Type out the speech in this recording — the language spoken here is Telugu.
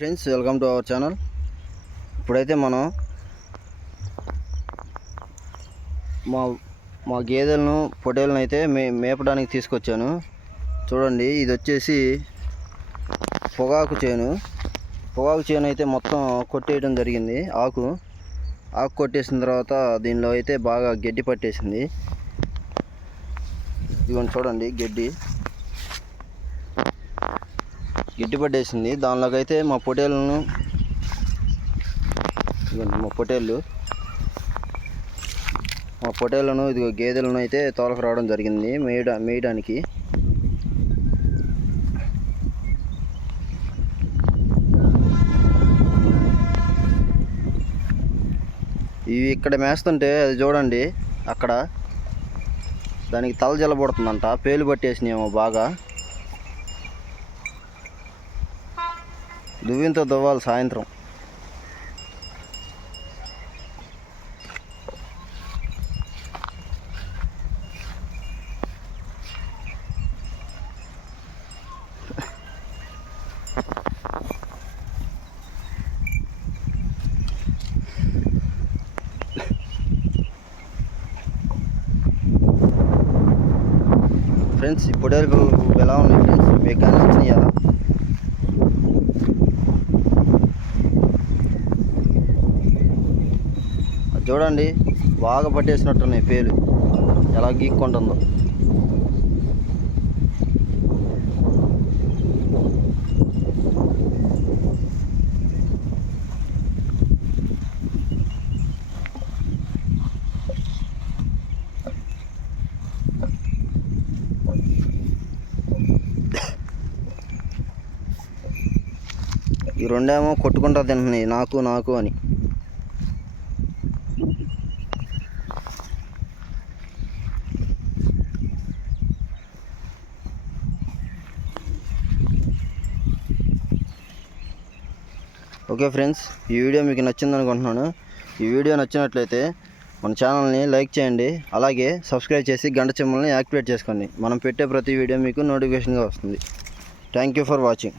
Friends welcome to our channel. ఇప్పుడైతే మనం మా మా గేదెలను పొటేలను అయితే మే మేపడానికి తీసుకొచ్చాను. చూడండి ఇది వచ్చేసి పొగాకు చేను. పొగాకు చేను అయితే మొత్తం కొట్టేయడం జరిగింది. ఆకు ఆకు కొట్టేసిన తర్వాత దీనిలో అయితే బాగా గడ్డి పట్టేసింది. ఇదిగోండి చూడండి గడ్డి. గిడ్డి పట్టేసింది దానిలోకైతే మా పొటేళ్ళను మా పొటేళ్ళు మా పొటేళ్ళను ఇదిగో గేదెలను అయితే తోలకు రావడం జరిగింది మేయడా మేయడానికి. ఇవి ఇక్కడ మేస్తుంటే అది చూడండి అక్కడ దానికి తల జలబడుతుందంట పేలు పట్టేసినాయేమో బాగా. దువ్వింతో దువ్వాలి సాయంత్రం. ఫ్రెండ్స్ ఇప్పటివరకు ఎలా ఉన్నాయి ఫ్రెండ్స్? మీకు కానీ నచ్చినాయా? చూడండి బాగా పట్టేసినట్టున్నాయి పేలు. ఎలా గీక్కుంటుందో. ఈ రెండేమో కొట్టుకుంటా తింటున్నాయి నాకు నాకు అని. ఓకే ఫ్రెండ్స్ ఈ వీడియో మీకు నచ్చింది అనుకుంటున్నాను. ఈ వీడియో నచ్చినట్లయితే మన ఛానల్ని లైక్ చేయండి అలాగే సబ్స్క్రైబ్ చేసి గంట చిమ్మల్ని యాక్టివేట్ చేసుకోండి. మనం పెట్టే ప్రతి వీడియో మీకు నోటిఫికేషన్గా వస్తుంది. Thank you for watching.